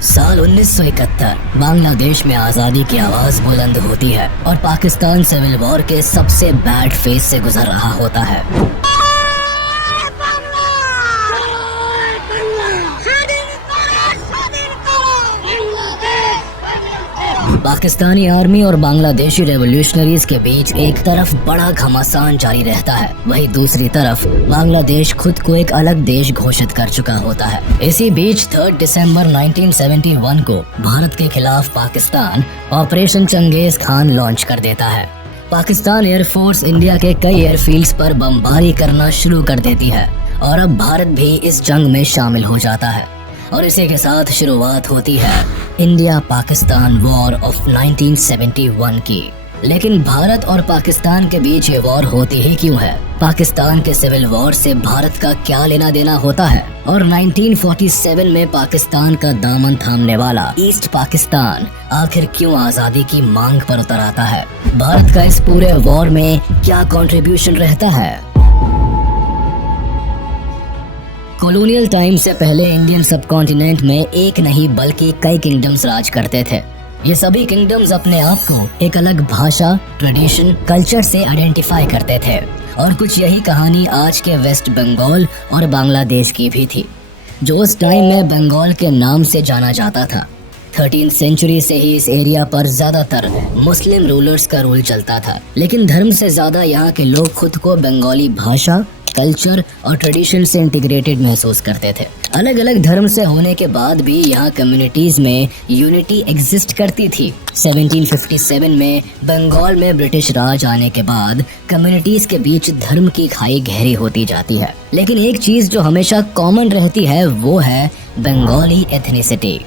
साल 1971 बांग्लादेश में आज़ादी की आवाज़ बुलंद होती है और पाकिस्तान सिविल वॉर के सबसे बैड फेज से गुजर रहा होता है। पाकिस्तानी आर्मी और बांग्लादेशी रेवोल्यूशनरीज के बीच एक तरफ बड़ा घमासान जारी रहता है, वहीं दूसरी तरफ बांग्लादेश खुद को एक अलग देश घोषित कर चुका होता है। इसी बीच 3 दिसंबर 1971 को भारत के खिलाफ Pakistan operation Genghis Khan launch कर देता है। पाकिस्तान एयरफोर्स इंडिया के कई एयरफील्ड्स पर बमबारी करना शुरू कर देती है और अब भारत भी इस जंग में शामिल हो जाता है और इसी के साथ शुरुआत होती है इंडिया पाकिस्तान वॉर ऑफ 1971 की। लेकिन भारत और पाकिस्तान के बीच ये वॉर होती ही क्यों है? पाकिस्तान के सिविल वॉर से भारत का क्या लेना देना होता है? और 1947 में पाकिस्तान का दामन थामने वाला ईस्ट पाकिस्तान आखिर क्यों आज़ादी की मांग पर उतर आता है? भारत का इस पूरे वॉर में क्या कंट्रीब्यूशन रहता है? कॉलोनियल टाइम से पहले इंडियन सबकॉन्टिनेंट में एक नहीं बल्कि कई किंगडम्स राज करते थे। ये सभी किंगडम्स अपने आप को एक अलग भाषा, ट्रेडिशन, कल्चर से आइडेंटिफाई करते थे और कुछ यही कहानी आज के वेस्ट बंगाल और बांग्लादेश की भी थी, जो उस टाइम में बंगाल के नाम से जाना जाता था। 13th सेंचुरी से ही इस एरिया पर ज्यादातर मुस्लिम रूलर्स का रूल चलता था, लेकिन धर्म से ज्यादा यहाँ के लोग खुद को बंगाली भाषा, कल्चर और ट्रेडिशन से इंटीग्रेटेड महसूस करते थे। अलग अलग धर्म से होने के बाद भी यहाँ कम्युनिटीज में यूनिटी एग्जिस्ट करती थी। 1757 में बंगाल में ब्रिटिश राज आने के बाद कम्युनिटीज के बीच धर्म की खाई गहरी होती जाती है, लेकिन एक चीज जो हमेशा कॉमन रहती है वो है बंगाली एथनिसिटी।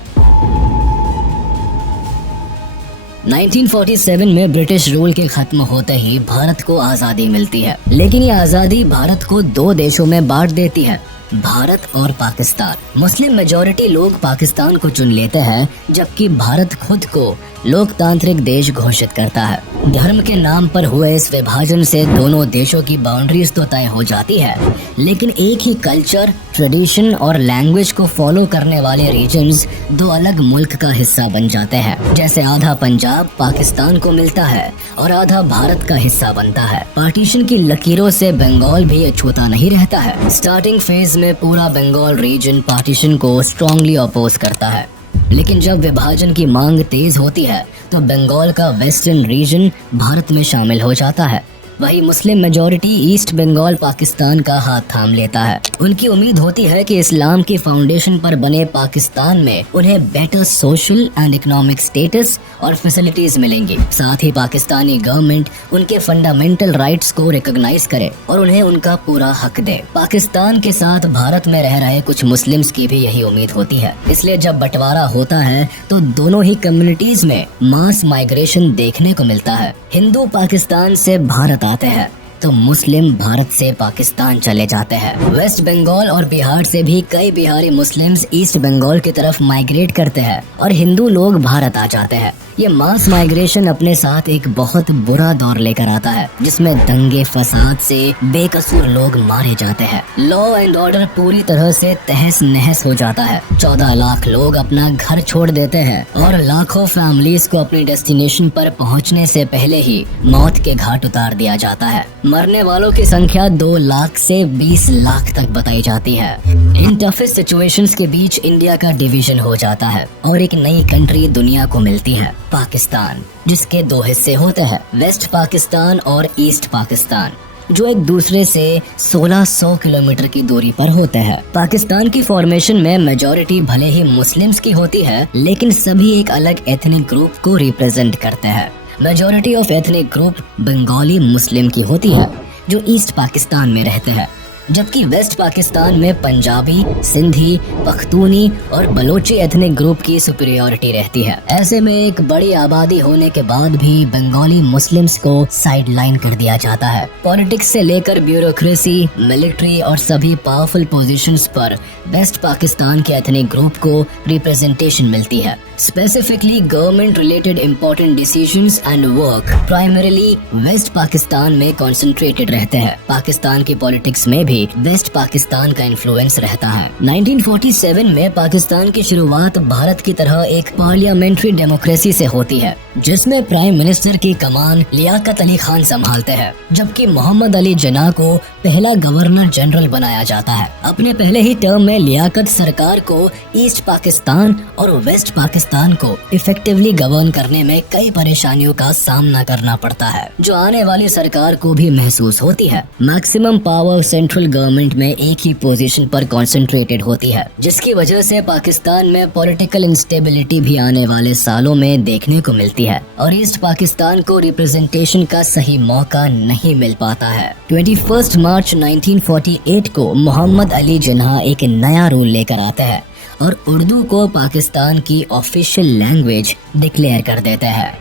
1947 में ब्रिटिश रूल के खत्म होते ही भारत को आज़ादी मिलती है, लेकिन ये आज़ादी भारत को 2 देशों में बांट देती है, भारत और पाकिस्तान। मुस्लिम मेजॉरिटी लोग पाकिस्तान को चुन लेते हैं, जबकि भारत खुद को लोकतांत्रिक देश घोषित करता है। धर्म के नाम पर हुए इस विभाजन से दोनों देशों की बाउंड्रीज तो तय हो जाती है, लेकिन एक ही कल्चर, ट्रेडिशन और लैंग्वेज को फॉलो करने वाले रीजन्स 2 अलग मुल्क का हिस्सा बन जाते हैं। जैसे आधा पंजाब पाकिस्तान को मिलता है और आधा भारत का हिस्सा बनता है। पार्टीशन की लकीरों से बंगाल भी अछूता नहीं रहता है। स्टार्टिंग फेज में पूरा बंगाल रीजन पार्टीशन को स्ट्रांगली अपोज करता है, लेकिन जब विभाजन की मांग तेज होती है तो बंगाल का वेस्टर्न रीजन भारत में शामिल हो जाता है। वही Muslim majority East Bengal Pakistan का हाथ थाम लेता है। उनकी उम्मीद होती है कि इस्लाम के फाउंडेशन पर बने पाकिस्तान में उन्हें better social and economic status और फैसिलिटीज मिलेंगी। साथ ही पाकिस्तानी गवर्नमेंट उनके फंडामेंटल राइट्स को रिकॉग्नाइज करे और उन्हें उनका पूरा हक दे। पाकिस्तान के साथ भारत में रह रहे कुछ मुस्लिम्स की भी यही उम्मीद होती है। इसलिए जब बंटवारा होता है तो दोनों ही कम्युनिटीज में मास माइग्रेशन देखने को मिलता है। हिंदू पाकिस्तान से भारत आते हैं तो मुस्लिम भारत से पाकिस्तान चले जाते हैं। वेस्ट बंगाल और बिहार से भी कई बिहारी मुस्लिम्स ईस्ट बंगाल की तरफ माइग्रेट करते हैं और हिंदू लोग भारत आ जाते हैं। ये मास माइग्रेशन अपने साथ एक बहुत बुरा दौर लेकर आता है, जिसमें दंगे फसाद से बेकसूर लोग मारे जाते हैं। लॉ एंड ऑर्डर पूरी तरह से तहस नहस हो जाता है। 14 लाख लोग अपना घर छोड़ देते हैं और लाखों फैमिलीज को अपनी डेस्टिनेशन पर पहुंचने से पहले ही मौत के घाट उतार दिया जाता है। मरने वालों की संख्या 2 लाख से 20 लाख तक बताई जाती है। इन टफेस्ट सिचुएशंस के बीच इंडिया का डिवीजन हो जाता है और एक नई कंट्री दुनिया को मिलती है, पाकिस्तान, जिसके 2 हिस्से होते हैं, वेस्ट पाकिस्तान और ईस्ट पाकिस्तान, जो एक दूसरे से 1600 किलोमीटर की दूरी पर होते हैं। पाकिस्तान की फॉर्मेशन में मेजॉरिटी भले ही मुस्लिम्स की होती है, लेकिन सभी एक अलग एथनिक ग्रुप को रिप्रेजेंट करते हैं। Majority of ethnic group Bengali Muslim की होती है, जो ईस्ट पाकिस्तान में रहते हैं, जबकि वेस्ट पाकिस्तान में पंजाबी, सिंधी, पख्तूनी और बलोची एथनिक ग्रुप की सुपीरियरिटी रहती है। ऐसे में एक बड़ी आबादी होने के बाद भी बंगाली मुस्लिम्स को साइडलाइन कर दिया जाता है। पॉलिटिक्स से लेकर ब्यूरोक्रेसी, मिलिट्री और सभी पावरफुल पोजीशंस पर वेस्ट पाकिस्तान के एथनिक ग्रुप को रिप्रेजेंटेशन मिलती है। Specifically government related important decisions and work primarily West Pakistan में कॉन्सेंट्रेटेड रहते हैं। पाकिस्तान की पॉलिटिक्स में भी भी वेस्ट पाकिस्तान का इन्फ्लुएंस रहता है। 1947 में पाकिस्तान की शुरुआत भारत की तरह एक पार्लियामेंट्री डेमोक्रेसी से होती है, जिसमें प्राइम मिनिस्टर की कमान लियाकत अली खान संभालते हैं, जबकि मोहम्मद अली जिन्ना को पहला गवर्नर जनरल बनाया जाता है। अपने पहले ही टर्म में लियाकत सरकार को ईस्ट पाकिस्तान और वेस्ट पाकिस्तान को इफेक्टिवली गवर्न करने में कई परेशानियों का सामना करना पड़ता है, जो आने वाली सरकार को भी महसूस होती है। मैक्सिमम पावर सेंट्रल गवर्नमेंट में एक ही पोजीशन पर कॉन्सेंट्रेटेड होती है, जिसकी वजह से पाकिस्तान में पॉलिटिकल इंस्टेबिलिटी भी आने वाले सालों में देखने को मिलती है और ईस्ट पाकिस्तान को रिप्रेजेंटेशन का सही मौका नहीं मिल पाता है। 21 मार्च 1948 को मोहम्मद अली जिन्ना एक नया रूल लेकर आते हैं और उर्दू को पाकिस्तान की ऑफिशियल लैंग्वेज डिक्लेयर कर देते हैं।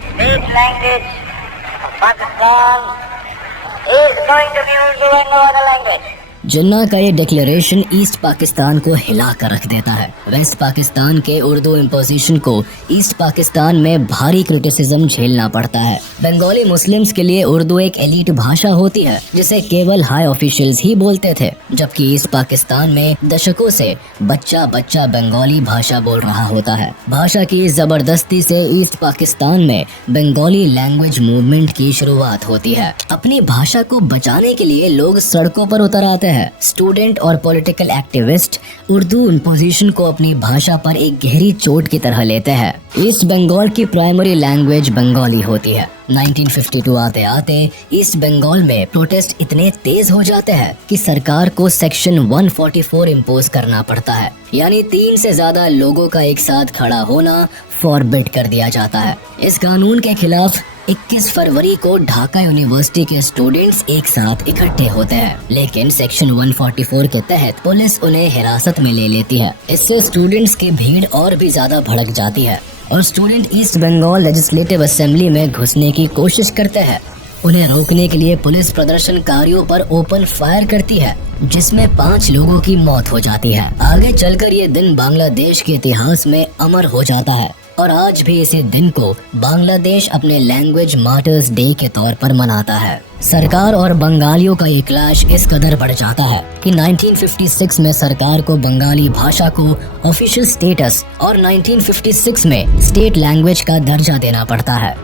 जिन्ना का ये डिक्लेरेशन ईस्ट पाकिस्तान को हिला कर रख देता है। वेस्ट पाकिस्तान के उर्दू इम्पोजिशन को ईस्ट पाकिस्तान में भारी क्रिटिसिज्म झेलना पड़ता है। बंगाली मुस्लिम्स के लिए उर्दू एक एलीट भाषा होती है, जिसे केवल हाई ऑफिशियल्स ही बोलते थे, जबकि ईस्ट पाकिस्तान में दशकों से बच्चा बच्चा बंगाली भाषा बोल रहा होता है। भाषा की जबरदस्ती से ईस्ट पाकिस्तान में बंगाली लैंग्वेज मूवमेंट की शुरुआत होती है। अपनी भाषा को बचाने के लिए लोग सड़कों पर उतर आते हैं। स्टूडेंट और पॉलिटिकल एक्टिविस्ट उर्दू इम्पोजिशन को अपनी भाषा पर एक गहरी चोट की तरह लेते हैं। ईस्ट बंगाल की प्राइमरी लैंग्वेज बंगाली होती है। 1952 आते आते ईस्ट बंगाल में प्रोटेस्ट इतने तेज हो जाते हैं कि सरकार को सेक्शन 144 इम्पोज करना पड़ता है, यानी 3 से ज्यादा लोगों का एक साथ खड़ा होना फॉरबिड कर दिया जाता है। इस कानून के खिलाफ 21 फरवरी को ढाका यूनिवर्सिटी के स्टूडेंट्स एक साथ इकट्ठे होते हैं, लेकिन सेक्शन 144 के तहत पुलिस उन्हें हिरासत में ले लेती है। इससे स्टूडेंट्स की भीड़ और भी ज्यादा भड़क जाती है और student East Bengal legislative assembly में घुसने की कोशिश करते हैं। उन्हें रोकने के लिए पुलिस प्रदर्शनकारियों पर ओपन फायर करती है, जिसमें 5 लोगों की मौत हो जाती है। आगे चलकर ये दिन बांग्लादेश के इतिहास में अमर हो जाता है और आज भी इसी दिन को बांग्लादेश अपने लैंग्वेज मार्टर्स डे के तौर पर मनाता है। सरकार और बंगालियों का ये क्लैश इस कदर बढ़ जाता है कि 1956 में सरकार को बंगाली भाषा को ऑफिशियल स्टेटस और 1956 में स्टेट लैंग्वेज का दर्जा देना पड़ता है।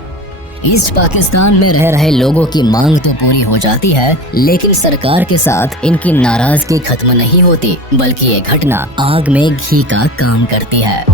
ईस्ट पाकिस्तान में रह रहे लोगों की मांग तो पूरी हो जाती है, लेकिन सरकार के साथ इनकी नाराजगी खत्म नहीं होती, बल्कि ये घटना आग में घी का काम करती है।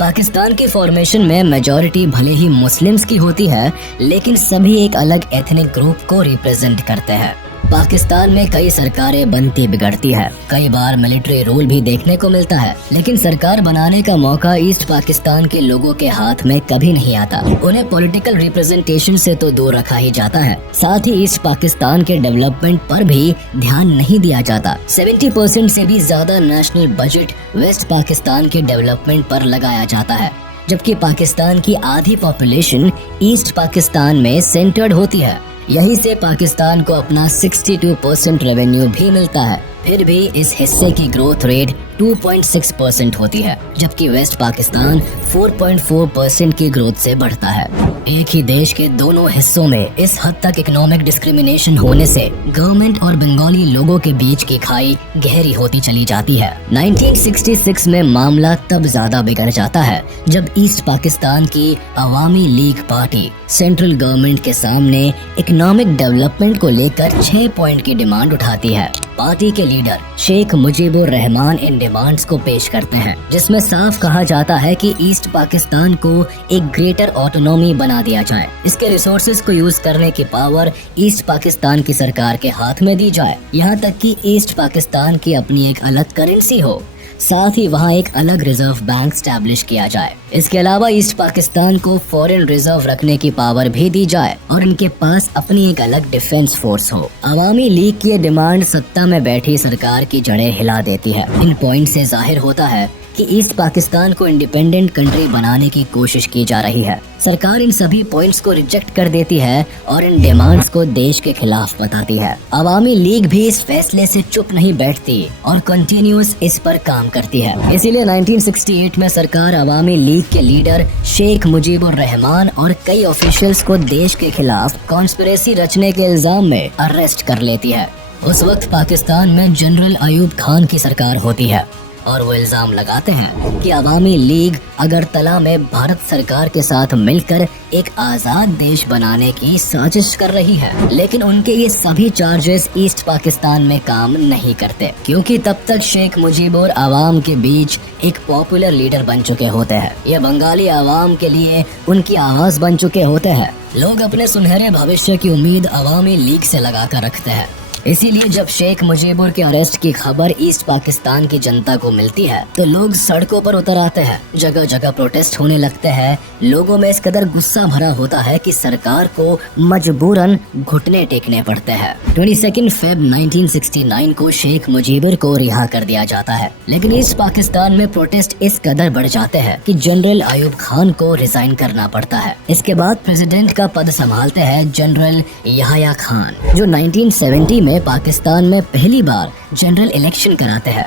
पाकिस्तान की फॉर्मेशन में मेजॉरिटी भले ही मुस्लिम्स की होती है, लेकिन सभी एक अलग एथनिक ग्रुप को रिप्रेजेंट करते हैं। पाकिस्तान में कई सरकारें बनती बिगड़ती है, कई बार मिलिट्री रूल भी देखने को मिलता है, लेकिन सरकार बनाने का मौका ईस्ट पाकिस्तान के लोगों के हाथ में कभी नहीं आता। उन्हें पॉलिटिकल रिप्रेजेंटेशन से तो दूर रखा ही जाता है, साथ ही ईस्ट पाकिस्तान के डेवलपमेंट पर भी ध्यान नहीं दिया जाता। 70% से भी ज्यादा नेशनल बजट वेस्ट पाकिस्तान के डेवलपमेंट पर लगाया जाता है, जबकि पाकिस्तान की आधी पॉपुलेशन ईस्ट पाकिस्तान में सेंटर्ड होती है। यहीं से पाकिस्तान को अपना 62% रेवेन्यू भी मिलता है। फिर भी इस हिस्से की ग्रोथ रेट 2.6% होती है, जबकि वेस्ट पाकिस्तान 4.4% की ग्रोथ से बढ़ता है। एक ही देश के दोनों हिस्सों में इस हद तक इकोनॉमिक डिस्क्रिमिनेशन होने से गवर्नमेंट और बंगाली लोगों के बीच की खाई गहरी होती चली जाती है। 1966 में मामला तब ज्यादा बिगड़ जाता है जब ईस्ट पाकिस्तान की अवामी लीग पार्टी सेंट्रल गवर्नमेंट के सामने इकोनॉमिक डेवलपमेंट को लेकर 6 पॉइंट की डिमांड उठाती है। पार्टी के लीडर शेख मुजीबुर रहमान इन डिमांड्स को पेश करते हैं, जिसमें साफ कहा जाता है कि ईस्ट पाकिस्तान को एक ग्रेटर ऑटोनॉमी बना दिया जाए। इसके रिसोर्सेज को यूज करने की पावर ईस्ट पाकिस्तान की सरकार के हाथ में दी जाए, यहाँ तक कि ईस्ट पाकिस्तान की अपनी एक अलग करेंसी हो, साथ ही वहाँ एक अलग रिजर्व बैंक स्टैब्लिश किया जाए। इसके अलावा ईस्ट पाकिस्तान को फॉरेन रिजर्व रखने की पावर भी दी जाए और इनके पास अपनी एक अलग डिफेंस फोर्स हो। अवामी लीग की डिमांड सत्ता में बैठी सरकार की जड़ें हिला देती है। इन पॉइंट से जाहिर होता है कि ईस्ट पाकिस्तान को इंडिपेंडेंट कंट्री बनाने की कोशिश की जा रही है। सरकार इन सभी पॉइंट्स को रिजेक्ट कर देती है और इन डिमांड्स को देश के खिलाफ बताती है। अवामी लीग भी इस फैसले से चुप नहीं बैठती और कंटिन्यूस इस पर काम काम करती है। इसीलिए 1968 में सरकार अवामी लीग के लीडर शेख मुजीबुर रहमान और कई ऑफिशियल्स को देश के खिलाफ कॉन्स्पिरेसी रचने के इल्जाम में अरेस्ट कर लेती है। उस वक्त पाकिस्तान में जनरल अयूब खान की सरकार होती है और वो इल्जाम लगाते हैं कि अवामी लीग अगरतला में भारत सरकार के साथ मिलकर एक आजाद देश बनाने की साजिश कर रही है। लेकिन उनके ये सभी चार्जेस ईस्ट पाकिस्तान में काम नहीं करते, क्योंकि तब तक शेख मुजीबुर आवाम के बीच एक पॉपुलर लीडर बन चुके होते हैं। ये बंगाली आवाम के लिए उनकी आवाज बन चुके होते हैं। लोग अपने सुनहरे भविष्य की उम्मीद अवामी लीग से लगा कर रखते हैं। इसीलिए जब शेख मुजीबुर के अरेस्ट की खबर ईस्ट पाकिस्तान की जनता को मिलती है तो लोग सड़कों पर उतर आते हैं, जगह जगह प्रोटेस्ट होने लगते हैं। लोगों में इस कदर गुस्सा भरा होता है कि सरकार को मजबूरन घुटने टेकने पड़ते हैं। 22 फ़रवरी 1969 को शेख मुजीबुर को रिहा कर दिया जाता है। लेकिन ईस्ट पाकिस्तान में प्रोटेस्ट इस कदर बढ़ जाते हैं कि जनरल अयूब खान को रिजाइन करना पड़ता है। इसके बाद प्रेसिडेंट का पद संभालते हैं जनरल याह्या खान, जो 1970 में पाकिस्तान में पहली बार जनरल इलेक्शन कराते हैं।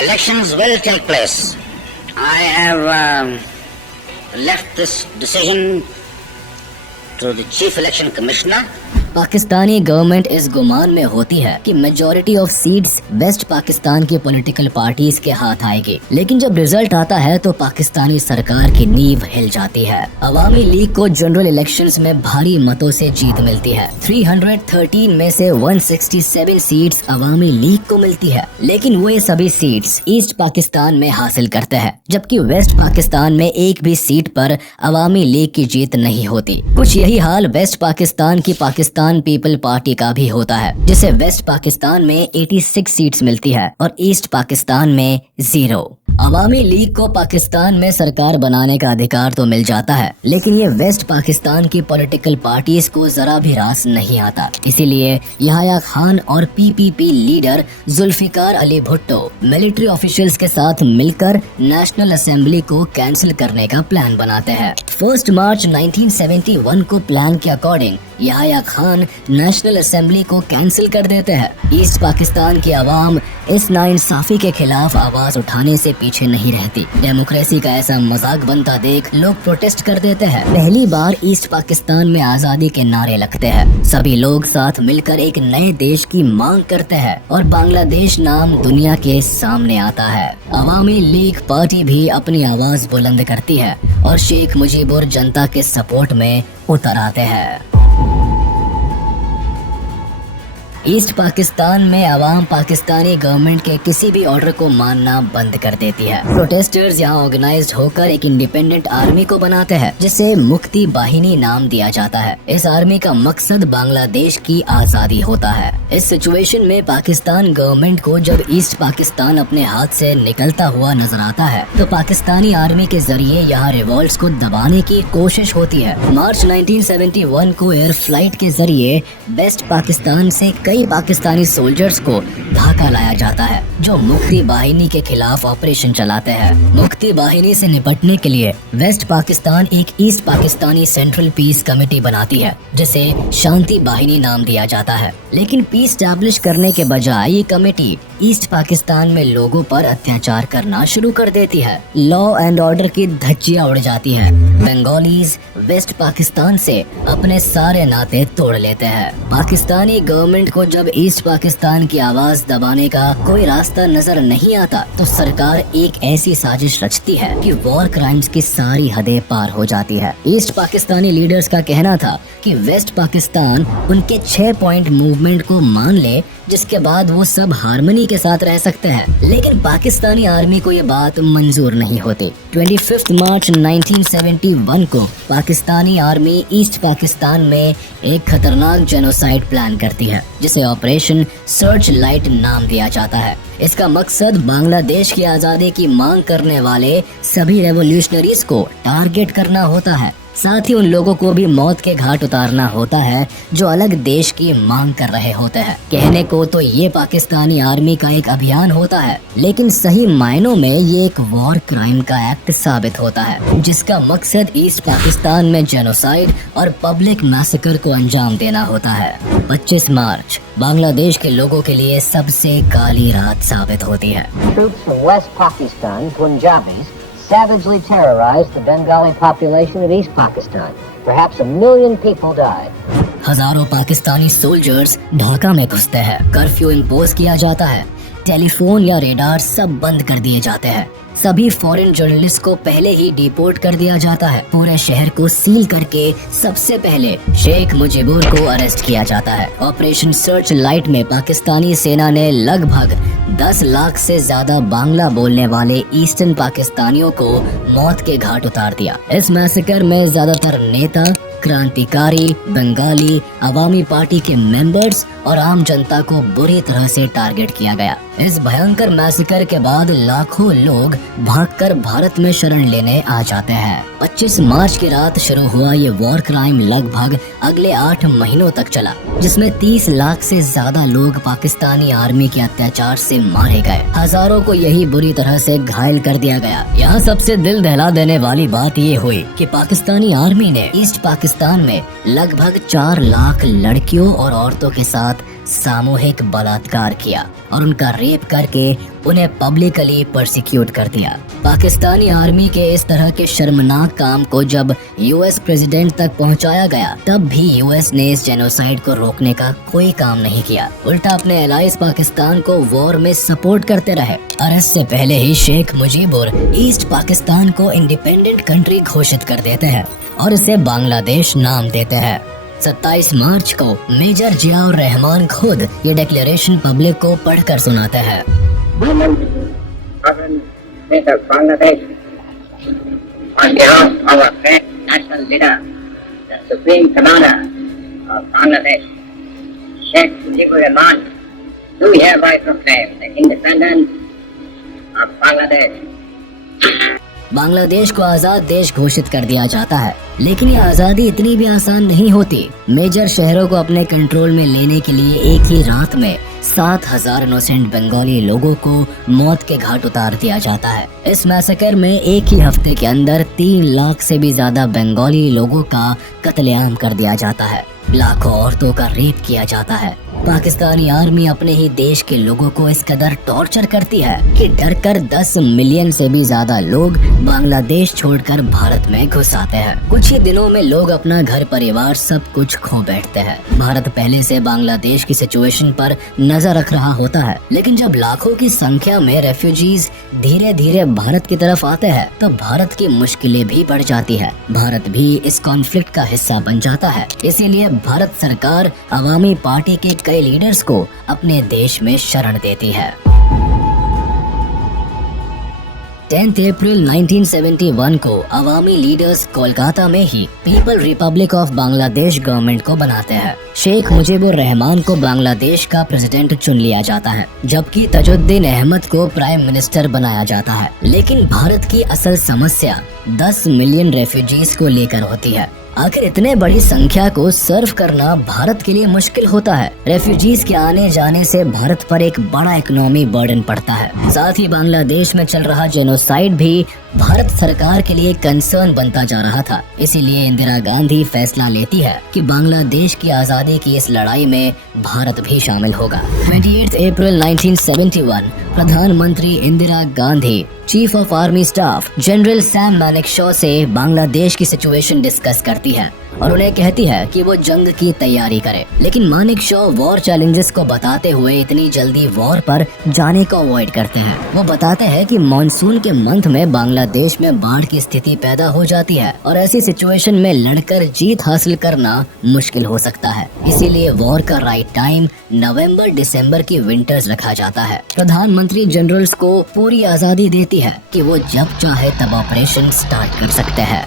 Elections will take place. I have left this decision to the Chief Election Commissioner. Pakistani government इस गुमान में होती है कि majority of seats West Pakistan की पॉलिटिकल पार्टीज के हाथ आएगी। लेकिन जब रिजल्ट आता है तो पाकिस्तानी सरकार की नींव हिल जाती है। अवामी लीग को जनरल इलेक्शंस में भारी मतों से जीत मिलती है। 313 में से 167 सीट्स अवामी लीग को मिलती है। लेकिन वो ये सभी सीट्स ईस्ट पाकिस्तान में हासिल करते हैं, जबकि वेस्ट पाकिस्तान में एक भी सीट पर अवामी लीग की जीत नहीं होती। कुछ यही हाल वेस्ट पाकिस्तान की पाकिस्तान पीपल पार्टी का भी होता है, जिसे वेस्ट पाकिस्तान में 86 सीट्स मिलती है और ईस्ट पाकिस्तान में 0। अवामी लीग को पाकिस्तान में सरकार बनाने का अधिकार तो मिल जाता है, लेकिन ये वेस्ट पाकिस्तान की पॉलिटिकल पार्टीज को जरा भी रास नहीं आता। इसीलिए याह्या खान और PPP leader Zulfikar Ali Bhutto military officials के साथ मिलकर नेशनल असेंबली को कैंसिल करने का प्लान बनाते हैं। 1 मार्च 1971 को प्लान के according Yahya Khan national assembly को कैंसिल कर देते हैं। ईस्ट पाकिस्तान की आवाम इस नाइंसाफी के खिलाफ आवाज उठाने से पीछे नहीं रहती। डेमोक्रेसी का ऐसा मजाक बनता देख लोग प्रोटेस्ट कर देते हैं। पहली बार ईस्ट पाकिस्तान में आजादी के नारे लगते हैं। सभी लोग साथ मिलकर एक नए देश की मांग करते हैं और बांग्लादेश नाम दुनिया के सामने आता है। अवामी लीग पार्टी भी अपनी आवाज बुलंद करती है और शेख मुजीबुर जनता के सपोर्ट में उतर आते हैं। ईस्ट पाकिस्तान में आवाम पाकिस्तानी गवर्नमेंट के किसी भी ऑर्डर को मानना बंद कर देती है। प्रोटेस्टर्स यहाँ ऑर्गेनाइज्ड होकर एक इंडिपेंडेंट आर्मी को बनाते हैं, जिसे मुक्ति बाहिनी नाम दिया जाता है। इस आर्मी का मकसद बांग्लादेश की आजादी होता है। इस सिचुएशन में पाकिस्तान गवर्नमेंट को जब ईस्ट पाकिस्तान अपने हाथ से निकलता हुआ नजर आता है तो पाकिस्तानी आर्मी के जरिए यहाँ रिवॉल्ट्स को दबाने की कोशिश होती है। मार्च 1971 को एयर फ्लाइट के जरिए वेस्ट पाकिस्तान से कई पाकिस्तानी सोल्जर्स को ढाका लाया जाता है, जो मुक्ति बाहिनी के खिलाफ ऑपरेशन चलाते हैं। मुक्ति बाहिनी से निपटने के लिए वेस्ट पाकिस्तान एक east Pakistani central peace committee बनाती है, जिसे शांति बाहिनी नाम दिया जाता है। लेकिन पीस स्टैब्लिश करने के बजाय ये कमेटी ईस्ट पाकिस्तान में लोगों पर अत्याचार करना शुरू कर देती है। लॉ एंड ऑर्डर की धज्जियां उड़ जाती है। बंगालीज वेस्ट पाकिस्तान से अपने सारे नाते तोड़ लेते हैं। पाकिस्तानी गवर्नमेंट को जब ईस्ट पाकिस्तान की आवाज दबाने का कोई रास्ता नजर नहीं आता तो सरकार एक ऐसी साजिश रचती है कि वॉर क्राइम्स की सारी हदें पार हो जाती है। ईस्ट पाकिस्तानी लीडर्स का कहना था कि वेस्ट पाकिस्तान उनके 6 पॉइंट मूवमेंट को मान ले, जिसके बाद वो सब हार्मनी के साथ रह सकते हैं। लेकिन पाकिस्तानी आर्मी को ये बात मंजूर नहीं होती। 25 मार्च 1971 को पाकिस्तानी आर्मी ईस्ट पाकिस्तान में एक खतरनाक जेनोसाइड प्लान करती है, जिसे ऑपरेशन सर्च लाइट नाम दिया जाता है। इसका मकसद बांग्लादेश की आजादी की मांग करने वाले सभी रेवोल्यूशनरीज को टारगेट करना होता है। साथ ही उन लोगों को भी मौत के घाट उतारना होता है जो अलग देश की मांग कर रहे होते हैं। कहने को तो ये पाकिस्तानी आर्मी का एक अभियान होता है, लेकिन सही मायनों में ये एक वॉर क्राइम का एक्ट साबित होता है, जिसका मकसद ईस्ट पाकिस्तान में जेनोसाइड और पब्लिक मैसेकर को अंजाम देना होता है। 25 मार्च बांग्लादेश के लोगों के लिए सबसे काली रात साबित होती है। Troops from West Pakistan, Punjabis, savagely terrorized the Bengali population of East Pakistan. Perhaps 1 million people died. हजारों पाकिस्तानी सोल्जर्स ढाका में घुसते हैं। कर्फ्यू इम्पोज किया जाता है। टेलीफोन या रेडार सब बंद कर दिए जाते हैं। सभी फॉरेन जर्नलिस्ट को पहले ही डिपोर्ट कर दिया जाता है। पूरे शहर को सील करके सबसे पहले शेख मुजीबुर को अरेस्ट किया जाता है। ऑपरेशन सर्च लाइट में पाकिस्तानी सेना ने लगभग 10 लाख से ज्यादा बांग्ला बोलने वाले ईस्टर्न पाकिस्तानियों को मौत के घाट उतार दिया। इस मैसेकर में ज्यादातर नेता, क्रांतिकारी, बंगाली, अवामी पार्टी के मेंबर्स और आम जनता को बुरी तरह से टारगेट किया गया। इस भयंकर मैसेकर के बाद लाखों लोग भागकर भारत में शरण लेने आ जाते हैं। 25 मार्च की रात शुरू हुआ ये वॉर क्राइम लगभग अगले 8 महीनों तक चला, जिसमें 30 लाख से ज्यादा लोग पाकिस्तानी आर्मी के अत्याचार से मारे गए। हजारों को यही बुरी तरह से घायल कर दिया गया। यहाँ सबसे दिल दहला देने वाली बात ये हुई कि पाकिस्तानी आर्मी ने ईस्ट पाकिस्तान में लगभग 4 लाख लड़कियों और औरतों के साथ सामूहिक बलात्कार किया और उनका रेप करके उन्हें पब्लिकली परसिक्यूट कर दिया। पाकिस्तानी आर्मी के इस तरह के शर्मनाक काम को जब यूएस प्रेसिडेंट तक पहुंचाया गया, तब भी यूएस ने इस जेनोसाइड को रोकने का कोई काम नहीं किया। उल्टा अपने एलाइज पाकिस्तान को वॉर में सपोर्ट करते रहे। और इससे पहले ही शेख मुजीबुर ईस्ट पाकिस्तान को इंडिपेंडेंट कंट्री घोषित कर देते हैं और इसे बांग्लादेश नाम देते हैं। 27 मार्च को मेजर जियाउर रहमान खुद ये डिक्लेरेशन पब्लिक को पढ़कर सुनाते हैं। Bangladesh, on behalf of our great national leader, the Supreme Commander of Bangladesh, Sheikh Mujibur Rahman, do hereby proclaim the independence of Bangladesh. Bangladesh को आजाद देश घोषित कर दिया जाता है, लेकिन ये आजादी इतनी भी आसान नहीं होती। मेजर शहरों को अपने कंट्रोल में लेने के लिए एक ही रात में 7,000 इनोसेंट बंगाली लोगों को मौत के घाट उतार दिया जाता है। इस मैसेकर में एक ही हफ्ते के अंदर 3 लाख से भी ज्यादा बंगाली लोगों का कत्लेआम कर दिया जाता है। लाखों औरतों का रेप किया जाता है। पाकिस्तानी आर्मी अपने ही देश के लोगों को इस कदर टॉर्चर करती है कि डरकर 10 मिलियन से भी ज्यादा लोग बांग्लादेश छोड़कर भारत में घुस आते हैं। कुछ ही दिनों में लोग अपना घर परिवार सब कुछ खो बैठते हैं। भारत पहले से बांग्लादेश की सिचुएशन पर नजर रख रहा होता है, लेकिन जब लाखों की संख्या में रेफ्यूजीज धीरे धीरे भारत की तरफ आते हैं, तो भारत की मुश्किलें भी बढ़ जाती है। भारत भी इस कॉन्फ्लिक्ट का हिस्सा बन जाता है। इसीलिए भारत सरकार अवामी पार्टी के कई लीडर्स को अपने देश में शरण देती है। 10 अप्रैल 1971 को अवामी लीडर्स कोलकाता में ही people republic of Bangladesh government को बनाते हैं। शेख मुजीबुर रहमान को बांग्लादेश का प्रेसिडेंट चुन लिया जाता है, जबकि तजुद्दीन अहमद को प्राइम मिनिस्टर बनाया जाता है। लेकिन भारत की असल समस्या 10 मिलियन रेफ्यूजीज को लेकर होती है। आखिर इतने बड़ी संख्या को सर्व करना भारत के लिए मुश्किल होता है। रेफ्यूजीज के आने जाने से भारत पर एक बड़ा इकोनॉमी बर्डन पड़ता है। साथ ही बांग्लादेश में चल रहा जेनोसाइड भी भारत सरकार के लिए कंसर्न बनता जा रहा था। इसीलिए इंदिरा गांधी फैसला लेती है कि बांग्लादेश की आजादी की इस लड़ाई में भारत भी शामिल होगा। 28 अप्रैल 1971 प्रधानमंत्री Indira Gandhi chief of army staff general Sam Manekshaw से बांग्लादेश की सिचुएशन डिस्कस करती है और उन्हें कहती है कि वो जंग की तैयारी करे। लेकिन मानेकशॉ वॉर चैलेंजेस को बताते हुए इतनी जल्दी वॉर पर जाने को अवॉइड करते हैं। वो बताते हैं कि मॉनसून के मंथ में बांग्लादेश में बाढ़ की स्थिति पैदा हो जाती है और ऐसी सिचुएशन में लड़कर जीत हासिल करना मुश्किल हो सकता है। इसीलिए वॉर का राइट टाइम नवंबर दिसंबर की विंटर्स रखा जाता है। प्रधानमंत्री जनरल्स को पूरी आजादी देती है कि वो जब चाहे तब ऑपरेशन स्टार्ट कर सकते हैं।